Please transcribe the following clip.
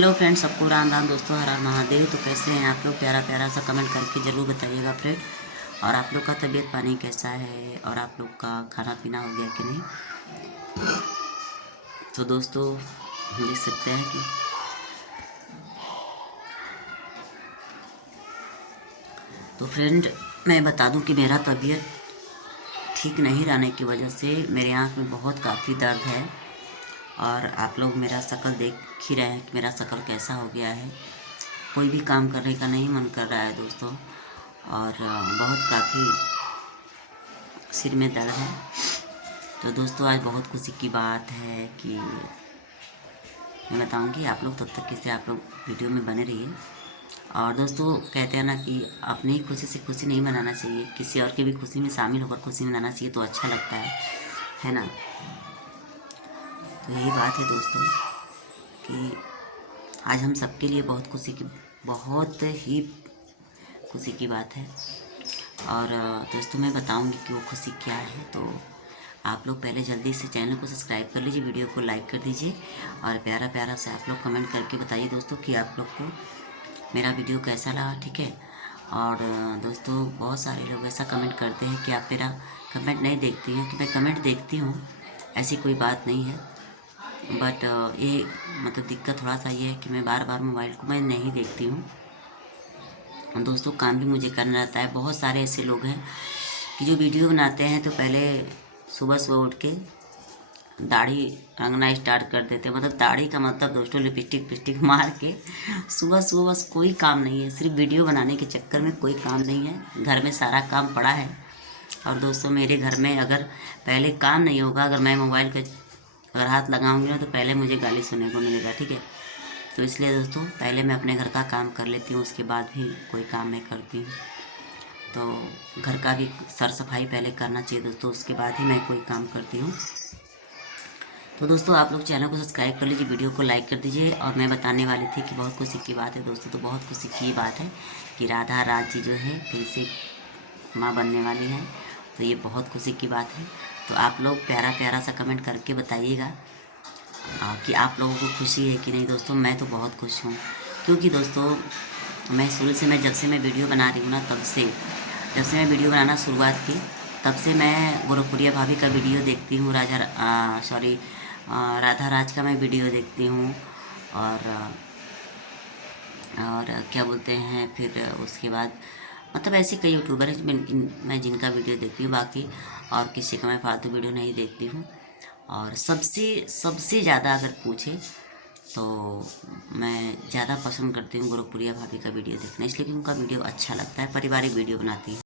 Hello friends, सबको राम राम दोस्तों, हर हर महादेव। तो कैसे हैं आप लोग? प्यारा प्यारा सा कमेंट करके ज़रूर बताइएगा फ्रेंड। और आप लोग का तबीयत पानी कैसा है और आप लोग का खाना पीना हो गया कि नहीं? तो दोस्तों देख सकते हैं कि तो फ्रेंड मैं बता दूं कि मेरा तबीयत ठीक नहीं रहने की वजह से मेरे आँख में बहुत काफ़ी दर्द है। और आप लोग मेरा शक्ल देख ही रहे हैं कि मेरा शक्ल कैसा हो गया है। कोई भी काम करने का नहीं मन कर रहा है दोस्तों। और बहुत काफ़ी सिर में दर्द है। तो दोस्तों आज बहुत खुशी की बात है कि मैं बताऊंगी आप लोग, तब तक किसे आप लोग वीडियो में बने रहिए। और दोस्तों कहते हैं ना कि अपनी खुशी से खुशी नहीं मनाना चाहिए, किसी और की भी खुशी में शामिल होकर खुशी मनाना चाहिए, तो अच्छा लगता है ना। तो यही बात है दोस्तों कि आज हम सबके लिए बहुत ही खुशी की बात है। और दोस्तों मैं बताऊंगी कि वो खुशी क्या है। तो आप लोग पहले जल्दी से चैनल को सब्सक्राइब कर लीजिए, वीडियो को लाइक कर दीजिए और प्यारा प्यारा से आप लोग कमेंट करके बताइए दोस्तों कि आप लोग को मेरा वीडियो कैसा लगा, ठीक है। और दोस्तों बहुत सारे लोग ऐसा कमेंट करते हैं कि आप मेरा कमेंट नहीं देखती हैं। तो मैं कमेंट देखती हूँ, ऐसी कोई बात नहीं है। बट ये मतलब दिक्कत थोड़ा सा ये है कि मैं बार बार मोबाइल को मैं नहीं देखती हूँ दोस्तों। काम भी मुझे करना रहता है। बहुत सारे ऐसे लोग हैं कि जो वीडियो बनाते हैं तो पहले सुबह सुबह उठ के दाढ़ी रंगना स्टार्ट कर देते हैं। मतलब दाढ़ी का मतलब दोस्तों लिपस्टिक पिस्टिक मार के सुबह सुबह बस कोई काम नहीं है, सिर्फ वीडियो बनाने के चक्कर में कोई काम नहीं है। घर में सारा काम पड़ा है। और दोस्तों मेरे घर में अगर पहले काम नहीं होगा, अगर मैं मोबाइल का अगर हाथ लगाऊंगी ना, तो पहले मुझे गाली सुनने को मिलेगा, ठीक है। तो इसलिए दोस्तों पहले मैं अपने घर का काम कर लेती हूँ, उसके बाद भी कोई काम मैं करती हूँ। तो घर का भी सर सफाई पहले करना चाहिए दोस्तों, उसके बाद ही मैं कोई काम करती हूँ। तो दोस्तों आप लोग चैनल को सब्सक्राइब कर लीजिए, वीडियो को लाइक कर दीजिए। और मैं बताने वाली थी कि बहुत खुशी की बात है दोस्तों। तो बहुत खुशी की बात है कि राधा राज जी जो है फिर से माँ बनने वाली है। तो ये बहुत खुशी की बात है। तो आप लोग प्यारा प्यारा सा कमेंट करके बताइएगा कि आप लोगों को खुशी है कि नहीं। दोस्तों मैं तो बहुत खुश हूँ, क्योंकि दोस्तों मैं शुरू से जब से मैं वीडियो बना रही हूँ ना, जब से मैं वीडियो बनाना शुरुआत की, तब से मैं गोरखपुरिया भाभी का वीडियो देखती हूँ, राधा राज का मैं वीडियो देखती हूँ। और क्या बोलते हैं, फिर उसके बाद मतलब ऐसे कई यूट्यूबर हैं मैं जिनका वीडियो देखती हूँ। बाकी और किसी का मैं फालतू वीडियो नहीं देखती हूँ। और सबसे ज़्यादा अगर पूछे तो मैं ज़्यादा पसंद करती हूँ गोरखपुरिया भाभी का वीडियो देखना, इसलिए कि उनका वीडियो अच्छा लगता है, पारिवारिक वीडियो बनाती है।